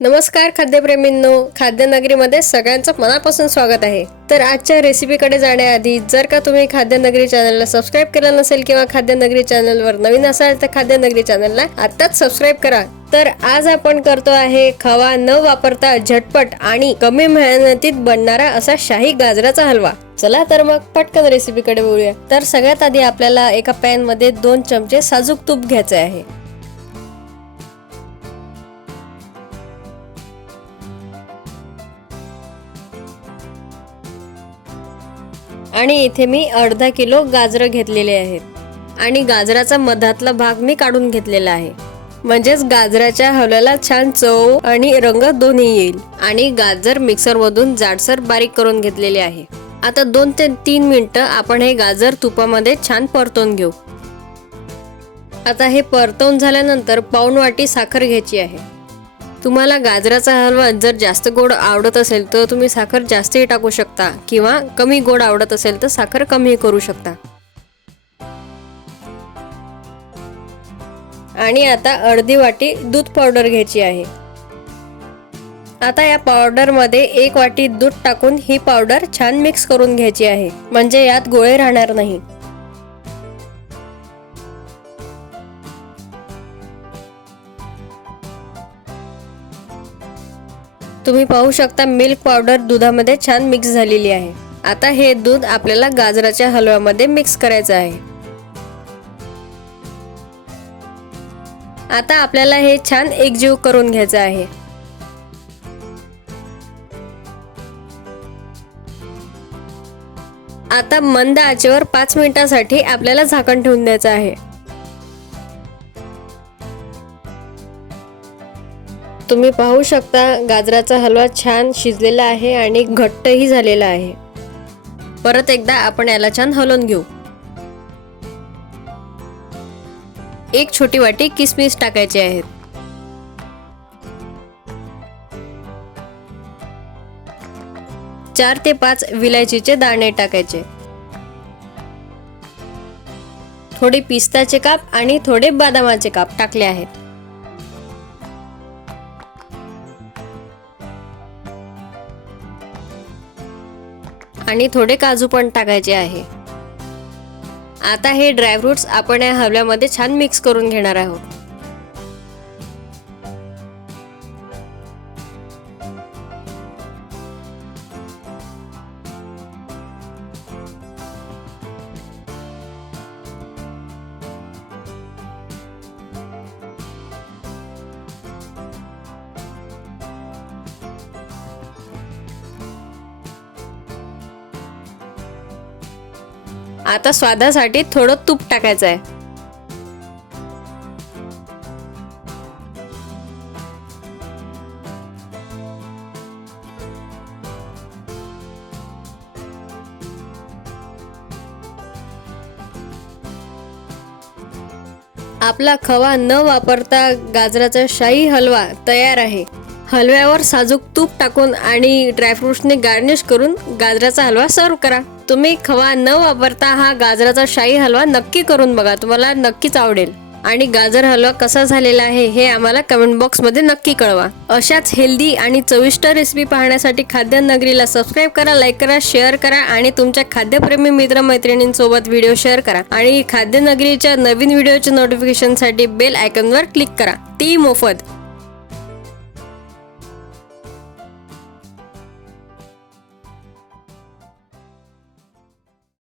नमस्कार खाद्यप्रेमींनो, खाद्यनगरीमध्ये सगळ्यांचं मनापासून स्वागत आहे। तर आजच्या रेसिपीकडे जाण्याआधी जर का तुम्ही खाद्यनगरी चॅनलला सबस्क्राइब केलं नसेल किंवा खाद्यनगरी चॅनलवर नवीन असाल तर खाद्यनगरी चॅनलला आताच सबस्क्राइब करा। तर आज आपण करतो आहे खवा न वापरता झटपट आणि कमी मेहनतीत बनणारा असा शाही गाजराचा हलवा। चला तर मग पटकन रेसिपीकडे वळूया। तर सगळ्यात आधी आपल्याला एका पॅन मध्ये 2 चमचे साजूक तूप घ्यायचे आहे। आणि इथे मी अर्धा किलो गाजर घेतलेले आहेत आणि गाजराचा मधातला भाग मी काढून घेतलेला आहे, म्हणजेच गाजराच्या हलव्याला छान चव आणि रंग दोन्ही येईल। आणि गाजर मिक्सर मधून जाडसर बारीक करून घेतलेले आहे। आता 2 ते 3 मिनिटं आपण हे गाजर तुपामध्ये छान परतवून घेऊ। आता हे परतवून झाल्यानंतर पाऊण वाटी साखर घ्यायची आहे। तुम्हाला गाजराचा हलवा जर जास्त गोड आवडत असेल तर तुम्ही साखर जास्तही टाकू शकता किंवा कमी गोड आवडत असेल तर साखर कमी करू शकता। आणि आता अर्धी वाटी दूध पावडर घ्यायची आहे। आता या पावडर मध्ये 1 वाटी दूध टाकून ही पावडर छान मिक्स करून घ्यायची आहे, म्हणजे यात गोळे राहणार नाही। तुम्ही पाहू शकता मिल्क पावडर दुधामध्ये छान मिक्स झालेली आहे। आता हे दूध आपल्याला गाजराच्या हलव्यामध्ये मिक्स करायचं आहे। आता आपल्याला हे छान एकजीव करून घ्यायचं आहे। आता मंद आचेवर 5 मिनिटांसाठी आपल्याला झाकण ठेवून द्यायचं आहे। तुम्ही पाहू शकता गाजराचा हलवा छान शिजलेला आहे आणि घट्टही झालेला आहे। परत एकदा आपण याला छान हलवून घेऊ। 1 छोटी वाटी किसमिस टाकायचे आहेत। चार ते 5 विलायचीचे दाणे टाकायचे। थोडे पिस्ताचे काप आणि थोडे बदामाचे काप टाकले आहेत। आणि थोडे काजू पण टाकायचे आहे। आता हे ड्रायफ्रुट्स आपण या हलव्यामध्ये छान मिक्स करून घेणार आहोत। आता स्वादासाठी थोडं तूप टाकायचं आहे। आपला खवा न वापरता गाजराचा शाही हलवा तयार आहे। हलव्यावर साजूक तूप टाकून आणि ड्रायफ्रुट्सने गार्निश करून गाजराचा हलवा सर्व करा। तुम्ही खवा न वापरता हा गाजराचा शाही हलवा नक्की करून बघा, तुम्हाला नक्कीच आवडेल। आणि गाजर हलवा कसा झालेला आहे हे आम्हाला कमेंट बॉक्स मध्ये नक्की कळवा। अशाच हेल्दी आणि चविष्ट रेसिपी पाहण्यासाठी खाद्यनगरीला सबस्क्राइब करा, लाईक करा, शेअर करा आणि तुमच्या खाद्यप्रेमी मित्र मैत्रिणींसोबत व्हिडिओ शेअर करा। आणि खाद्यनगरीच्या नवीन व्हिडिओच्या नोटिफिकेशनसाठी बेल आयकॉनवर क्लिक करा, ती मोफत।